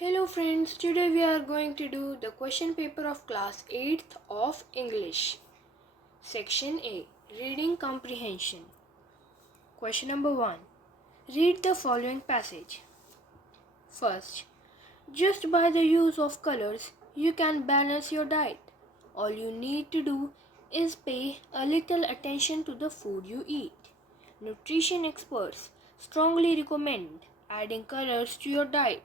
Hello friends, today we are going to do the question paper of class 8th of English. Section A, Reading Comprehension. Question number 1. Read the following passage. First, just by the use of colors, you can balance your diet. All you need to do is pay a little attention to the food you eat. Nutrition experts strongly recommend adding colors to your diet.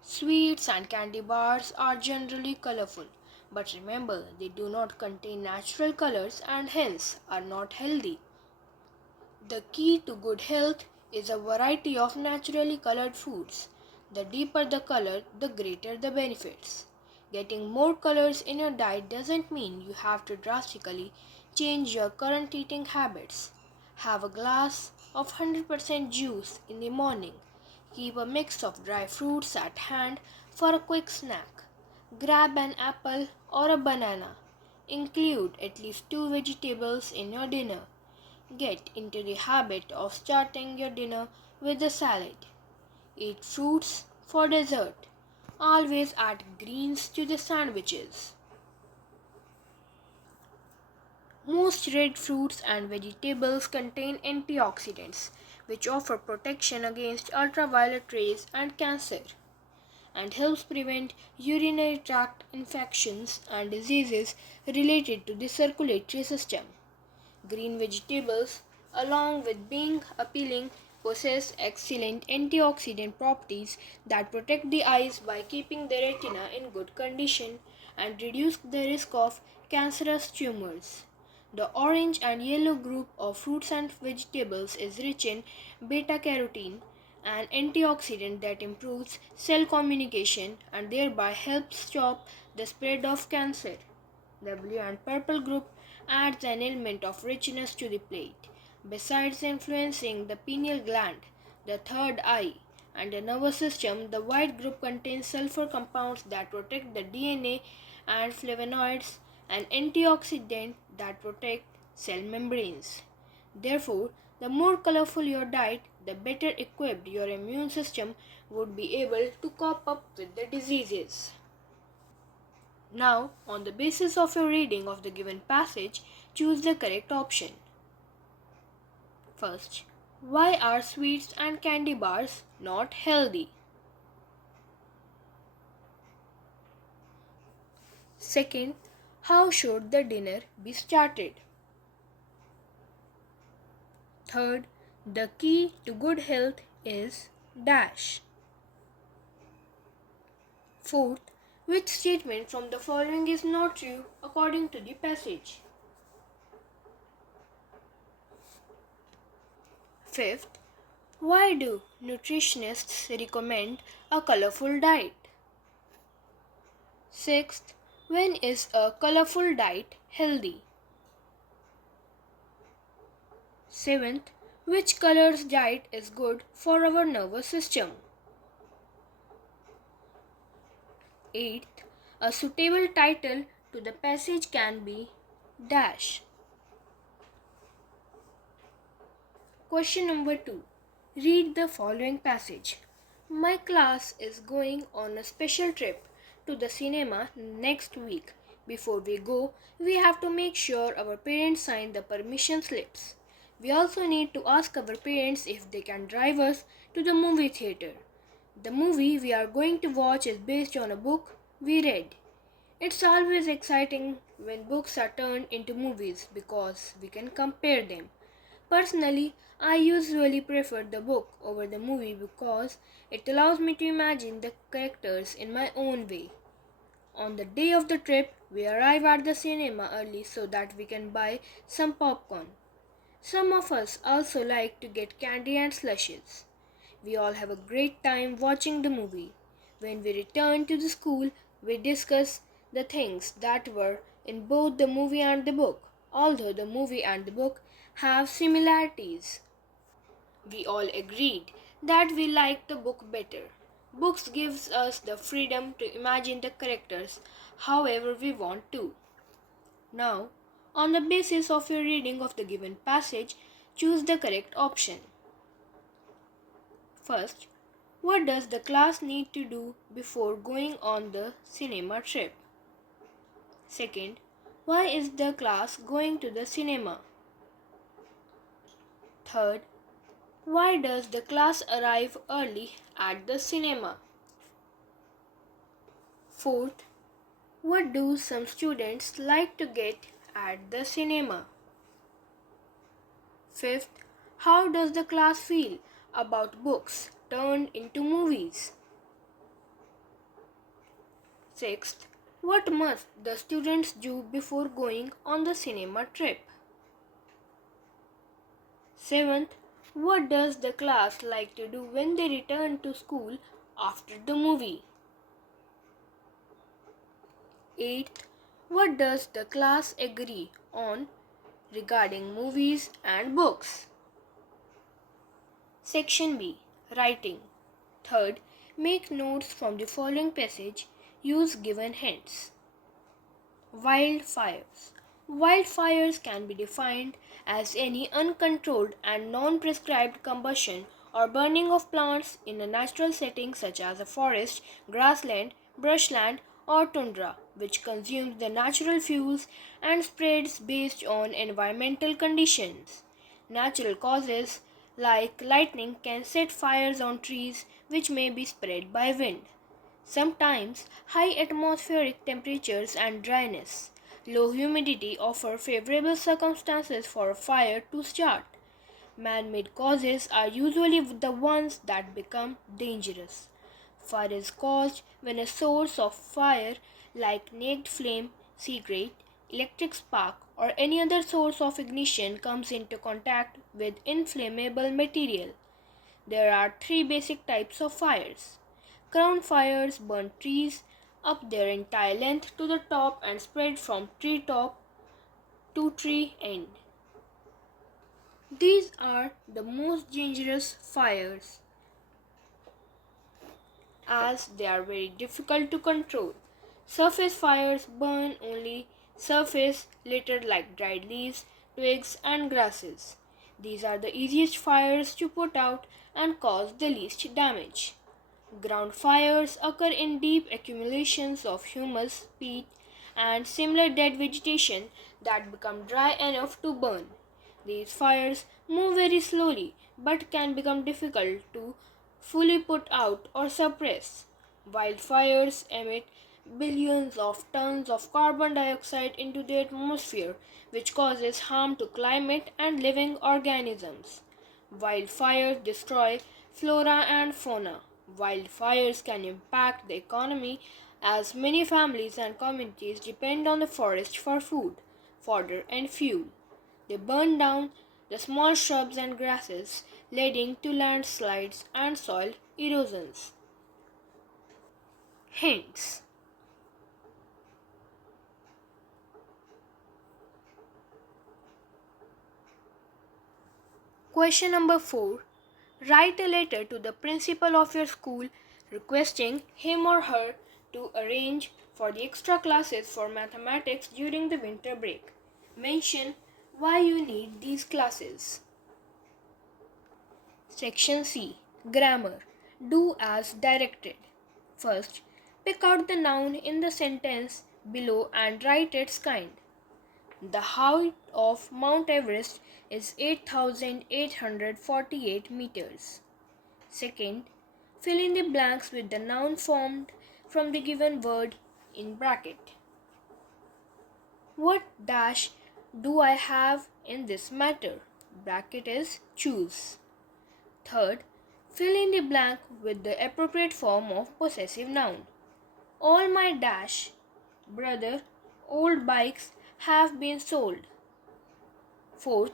Sweets and candy bars are generally colorful, but remember they do not contain natural colors and hence are not healthy. The key to good health is a variety of naturally colored foods. The deeper the color, the greater the benefits. Getting more colors in your diet doesn't mean you have to drastically change your current eating habits. Have a glass of 100% juice in the morning. Keep a mix of dry fruits at hand for a quick snack. Grab an apple or a banana. Include at least 2 vegetables in your dinner. Get into the habit of starting your dinner with a salad. Eat fruits for dessert. Always add greens to the sandwiches. Most red fruits and vegetables contain antioxidants, which offer protection against ultraviolet rays and cancer, and helps prevent urinary tract infections and diseases related to the circulatory system. Green vegetables, along with being appealing, possess excellent antioxidant properties that protect the eyes by keeping the retina in good condition and reduce the risk of cancerous tumors. The orange and yellow group of fruits and vegetables is rich in beta carotene, an antioxidant that improves cell communication and thereby helps stop the spread of cancer. The blue and purple group adds an element of richness to the plate. Besides influencing the pineal gland, the third eye, and the nervous system, the white group contains sulfur compounds that protect the DNA and flavonoids, an antioxidant that protect cell membranes. Therefore, the more colorful your diet, the better equipped your immune system would be able to cope up with the diseases. Now, on the basis of your reading of the given passage, choose the correct option. First, why are sweets and candy bars not healthy? Second, how should the dinner be started? Third, the key to good health is dash. Fourth, which statement from the following is not true according to the passage? Fifth, why do nutritionists recommend a colorful diet? Sixth, when is a colorful diet healthy? Seventh, which color's diet is good for our nervous system? Eighth, a suitable title to the passage can be dash. Question number 2. Read the following passage. My class is going on a special trip to the cinema next week. Before we go, we have to make sure our parents sign the permission slips. We also need to ask our parents if they can drive us to the movie theater. The movie we are going to watch is based on a book we read. It's always exciting when books are turned into movies because we can compare them. Personally, I usually prefer the book over the movie because it allows me to imagine the characters in my own way. On the day of the trip, we arrive at the cinema early so that we can buy some popcorn. Some of us also like to get candy and slushes. We all have a great time watching the movie. When we return to the school, we discuss the things that were in both the movie and the book, although the movie and the book have similarities. We all agreed that we liked the book better. Books gives us the freedom to imagine the characters however we want to. Now, on the basis of your reading of the given passage, choose the correct option. First, What does the class need to do before going on the cinema trip? Second, why is the class going to the cinema? Third, why does the class arrive early at the cinema? Fourth, what do some students like to get at the cinema? Fifth, how does the class feel about books turned into movies? Sixth, what must the students do before going on the cinema trip? Seventh, what does the class like to do when they return to school after the movie? Eighth, what does the class agree on regarding movies and books? Section B. Writing. Third, make notes from the following passage. Use given hints. Wildfires. Wildfires can be defined as any uncontrolled and non-prescribed combustion or burning of plants in a natural setting such as a forest, grassland, brushland, or tundra, which consumes the natural fuels and spreads based on environmental conditions. Natural causes like lightning can set fires on trees, which may be spread by wind. Sometimes high atmospheric temperatures and dryness, low humidity offer favorable circumstances for a fire to start. Man-made causes are usually the ones that become dangerous. Fire is caused when a source of fire like naked flame, cigarette, electric spark, or any other source of ignition comes into contact with inflammable material. There are three basic types of fires. Crown fires burn trees up their entire length to the top and spread from tree top to tree end. These are the most dangerous fires as they are very difficult to control. Surface fires burn only surface litter like dried leaves, twigs, and grasses. These are the easiest fires to put out and cause the least damage. Ground fires occur in deep accumulations of humus, peat, and similar dead vegetation that become dry enough to burn. These fires move very slowly but can become difficult to fully put out or suppress. Wildfires emit billions of tons of carbon dioxide into the atmosphere, which causes harm to climate and living organisms. Wildfires destroy flora and fauna. Wildfires can impact the economy as many families and communities depend on the forest for food, fodder, and fuel. They burn down the small shrubs and grasses, leading to landslides and soil erosions. Hints. Question number 4. Write a letter to the principal of your school requesting him or her to arrange for the extra classes for mathematics during the winter break. Mention why you need these classes. Section C. Grammar. Do as directed. First, pick out the noun in the sentence below and write its kind. The height of Mount Everest is 8,848 meters. Second, fill in the blanks with the noun formed from the given word in bracket. What dash do I have in this matter? Bracket is choose. Third, fill in the blank with the appropriate form of possessive noun. All my dash, brother, old bikes have been sold. Fourth,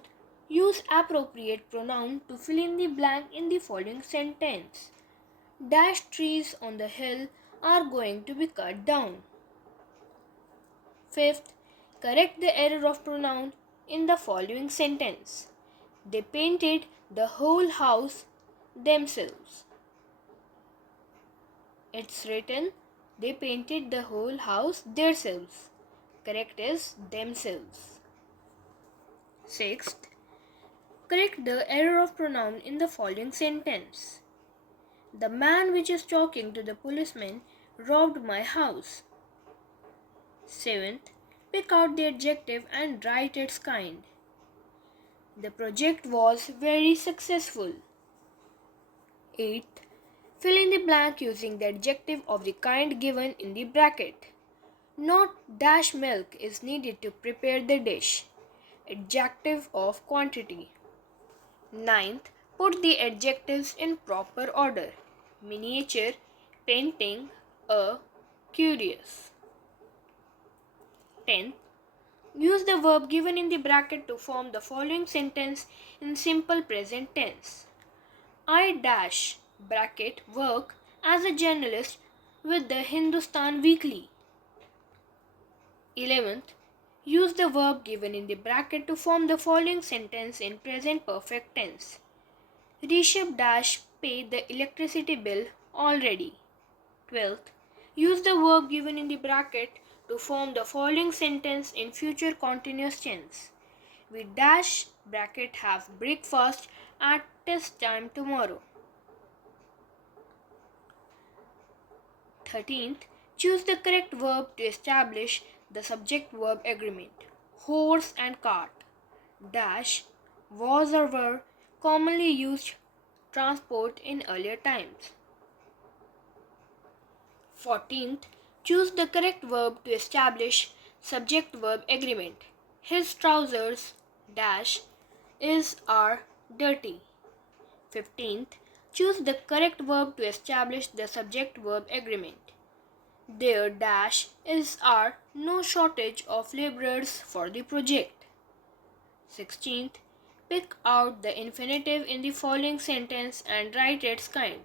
use appropriate pronoun to fill in the blank in the following sentence. Dash trees on the hill are going to be cut down. Fifth, correct the error of pronoun in the following sentence. They painted the whole house themselves. It's written, they painted the whole house themselves. Correct is themselves. Sixth, correct the error of pronoun in the following sentence. The man which is talking to the policeman robbed my house. 7th, pick out the adjective and write its kind. The project was very successful. 8th, fill in the blank using the adjective of the kind given in the bracket. Not dash milk is needed to prepare the dish. Adjective of quantity. 9th, put the adjectives in proper order. Miniature, painting, curious. 10th, use the verb given in the bracket to form the following sentence in simple present tense. I dash bracket work as a journalist with the Hindustan Weekly. 11th, use the verb given in the bracket to form the following sentence in present perfect tense. Rishabh dash paid the electricity bill already. 12th, use the verb given in the bracket to form the following sentence in future continuous tense. We dash bracket have breakfast at test time tomorrow. 13th, choose the correct verb to establish the subject-verb agreement. Horse and cart. Dash was or were commonly used transport in earlier times. 14th, choose the correct verb to establish subject-verb agreement. His trousers dash is are dirty. 15th, choose the correct verb to establish the subject-verb agreement. There dash is are no shortage of laborers for the project. 16th, pick out the infinitive in the following sentence and write its kind.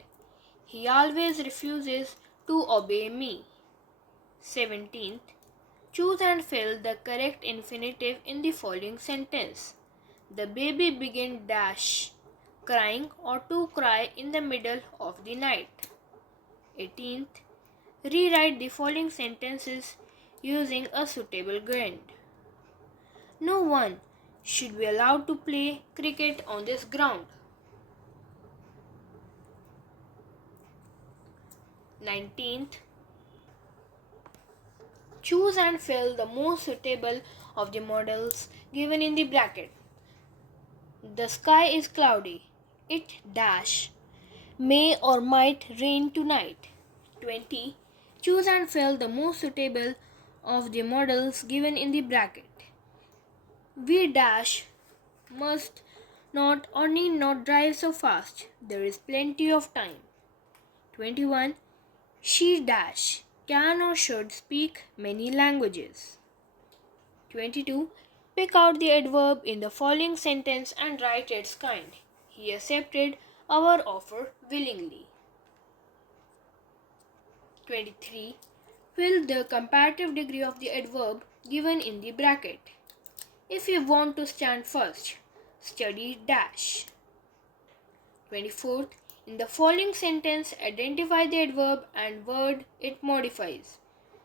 He always refuses to obey me. 17th, choose and fill the correct infinitive in the following sentence. The baby began dash crying or to cry in the middle of the night. 18th, rewrite the following sentences using a suitable ground. No one should be allowed to play cricket on this ground. 19th, choose and fill the most suitable of the models given in the bracket. The sky is cloudy. It dash may or might rain tonight. 20. Choose and fill the most suitable of the models given in the bracket. We dash must not or need not drive so fast. There is plenty of time. 21. She dash can or should speak many languages. 22. Pick out the adverb in the following sentence and write its kind. He accepted our offer willingly. 23. Fill the comparative degree of the adverb given in the bracket. If you want to stand first, study dash. 24th. In the following sentence, identify the adverb and word it modifies.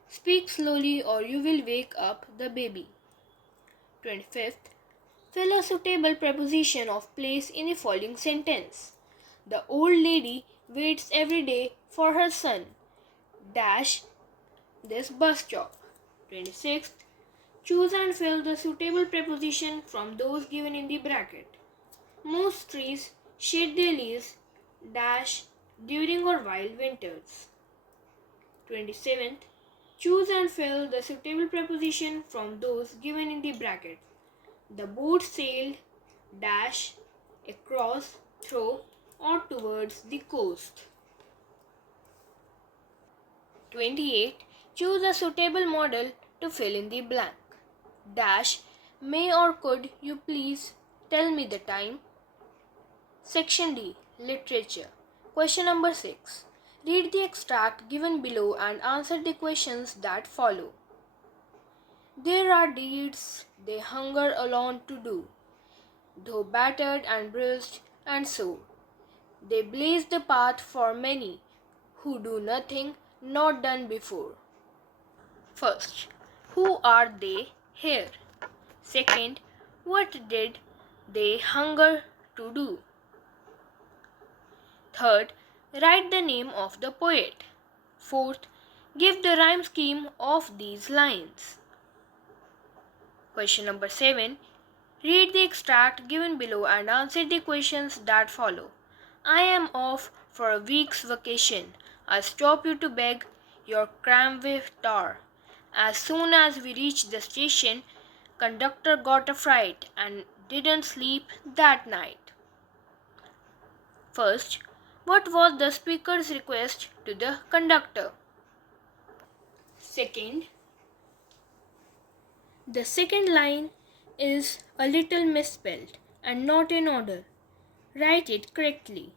Speak slowly or you will wake up the baby. 25th. Fill a suitable preposition of place in the following sentence. The old lady waits every day for her son. Dash this bus stop. 26th. Choose and fill the suitable preposition from those given in the bracket. Most trees shed their leaves dash during or while winters. 27th. Choose and fill the suitable preposition from those given in the bracket. The boat sailed dash across, through, or towards the coast. 28. Choose a suitable model to fill in the blank. Dash may or could you please tell me the time? Section D. Literature. Question number 6. Read the extract given below and answer the questions that follow. There are deeds they hunger alone to do, though battered and bruised and sore. They blaze the path for many who do nothing not done before. First, who are they here? Second, what did they hunger to do? Third, Write the name of the poet. Fourth, give the rhyme scheme of these lines. Question number 7. Read the extract given below and answer the questions that follow. I am off for a week's vacation. I stop you to beg your tramway tar. As soon as we reached the station, conductor got a fright and didn't sleep that night. First, what was the speaker's request to the conductor? Second, the second line is a little misspelled and not in order. Write it correctly.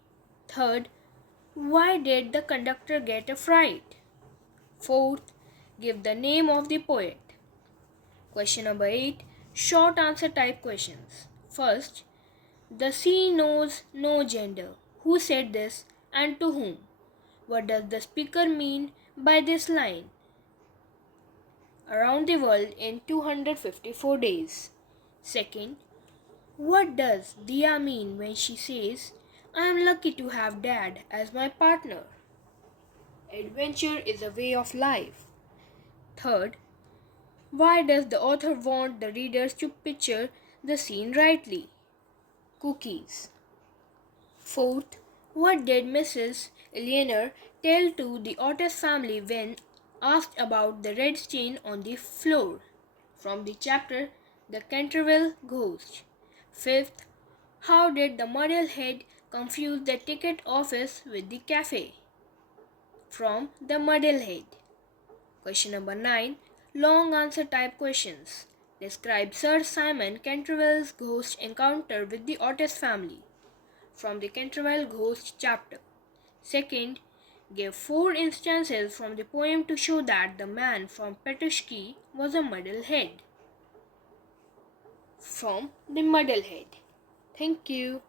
Third, why did the conductor get a fright? Fourth, give the name of the poet. Question number 8. Short answer type questions. First, the sea knows no gender. Who said this and to whom? What does the speaker mean by this line? Around the world in 254 days. Second, what does Dia mean when she says, I am lucky to have Dad as my partner? Adventure is a way of life. Third, why does the author want the readers to picture the scene rightly? Cookies. Fourth, what did Mrs. Eleanor tell to the Otis family when asked about the red stain on the floor? From the chapter The Canterville Ghost. Fifth, how did the Muddlehead confuse the ticket office with the cafe? From The Muddlehead. Question number 9. Long answer type questions. Describe Sir Simon Canterville's ghost encounter with the Otis family. From the Canterville Ghost chapter. Second, give 4 instances from the poem to show that the man from Petushki was a Muddlehead. From The Muddlehead. Thank you.